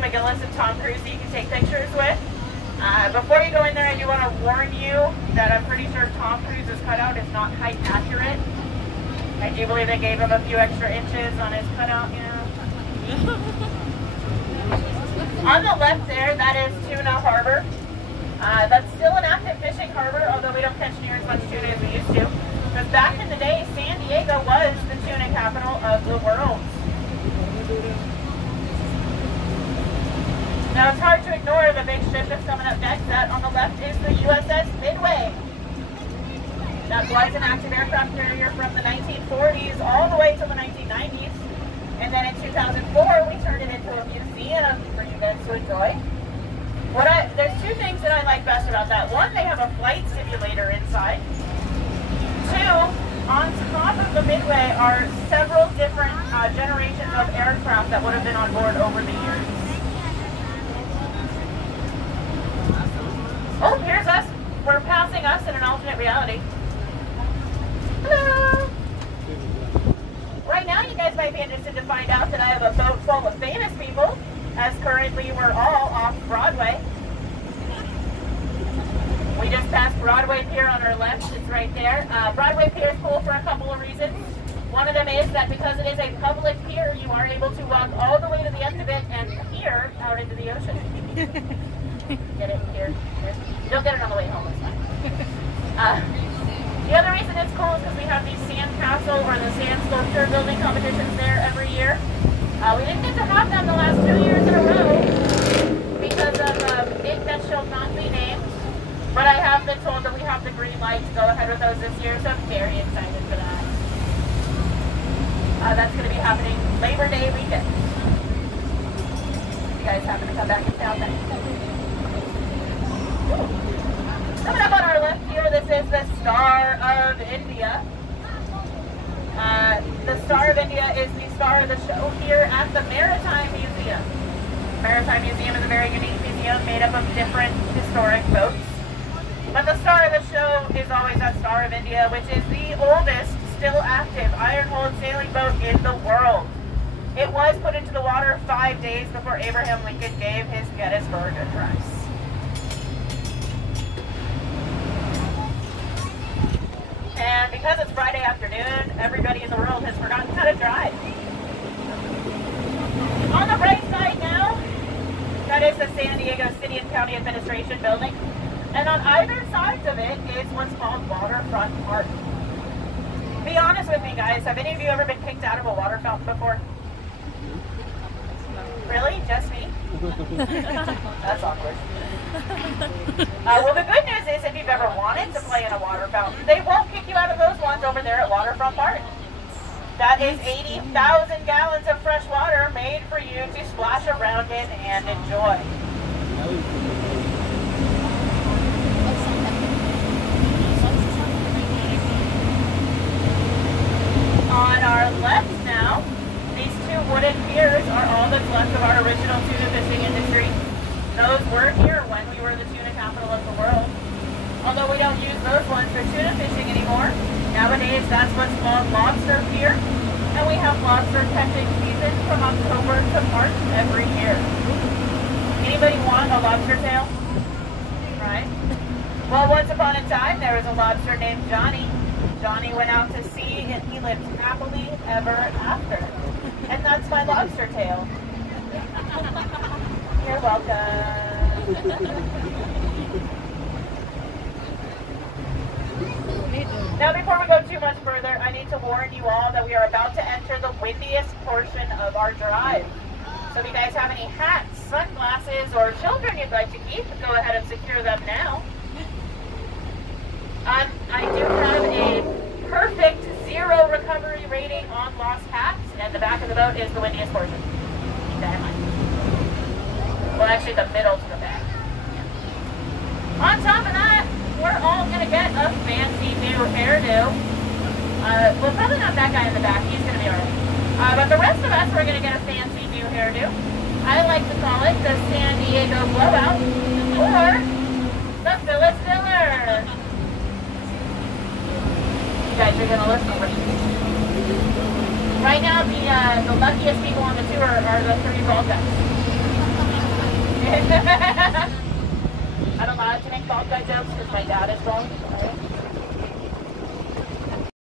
McGillis and Tom Cruise that you can take pictures with. Before you go in there, I do want to warn you that I'm pretty sure Tom Cruise's cutout is not height accurate. I do believe they gave him a few extra inches on his cutout, you know. On the left there, that is Tuna Harbor. That's still an active fishing harbor, although we don't catch near as much tuna as we used to. Because back in the day, San Diego was the tuna capital of the world. Now it's hard to ignore the big ship that's coming up next. That on the left is the USS Midway. That was an active aircraft carrier from the 1940s all the way to the 1990s. And then in 2004, we turned it into a museum for you guys to enjoy. There's two things that I like best about that. One, they have a flight simulator inside. Two, on top of the Midway are several different generations of aircraft that would have been on board over the years. Oh, here's us. We're passing us in an alternate reality. Hello. Right now, you guys might be interested to find out that I have a boat full of famous people, as currently we're all off Broadway. We just passed Broadway Pier on our left. It's right there. Broadway Pier is cool for a couple of reasons. One of them is that because it is a public pier, you are able to walk all the way to the end of it and peer out into the ocean. Get it here. You'll get it on the way home, it's fine. The other reason it's cool is because we have these sand castle or the sand sculpture building competitions there every year. We didn't get to have them the last 2 years in a row because of it that shall not be named. But I have been told that we have the green light to go ahead with those this year, so I'm very excited for that. That's going to be happening Labor Day weekend. You guys happen to come back in town then. Coming up on our left here, this is the Star of India. The Star of India is the star of the show here at the Maritime Museum. Maritime Museum is a very unique museum made up of different historic boats. But the star of the show is always that Star of India, which is the oldest, still active iron-hulled sailing boat in the world. It was put into the water 5 days before Abraham Lincoln gave his Gettysburg Address. And because it's Friday afternoon, everybody in the world has forgotten how to drive. On the right side now, that is the San Diego City and County Administration building. And on either sides of it is what's called Waterfront Park. Be honest with me, guys. Have any of you ever been kicked out of a water fountain before? Really? Just me? That's awkward. Well, the good news is if you've ever wanted to play in a water fountain, they won't kick you out of those ones over there at Waterfront Park. That is 80,000 gallons of fresh water made for you to splash around in and enjoy. On our left now, these two wooden piers are all that's left of our original tuna fishing industry. Those were here when we were the tuna capital of the world. Although we don't use those ones for tuna fishing anymore, nowadays that's what's called lobster pier. And we have lobster catching season from October to March every year. Anybody want a lobster tail? Right? Well, once upon a time, there was a lobster named Johnny. Johnny went out to sea and he lived happily ever after. And that's my lobster tail. You're welcome. Now, before we go too much further, I need to warn you all that we are about to enter the windiest portion of our drive. So if you guys have any hats, sunglasses, or children you'd like to keep, go ahead and secure them now. I do have a perfect 0 recovery rating on lost hats, and the back of the boat is the windiest portion. Keep that in mind. Well, actually, the middle to the back. On top of that, we're all going to get a fancy new hairdo. Well, probably not that guy in the back. He's going to be alright. But the rest of us, we're going to get a fancy new hairdo. I like to call it the San Diego Blowout or the Phyllis Diller. You guys are going to listen over. Right now, the luckiest people on the tour are the 3 bald guys. I'm allowed to make bald guy jokes because my dad is bald. Right?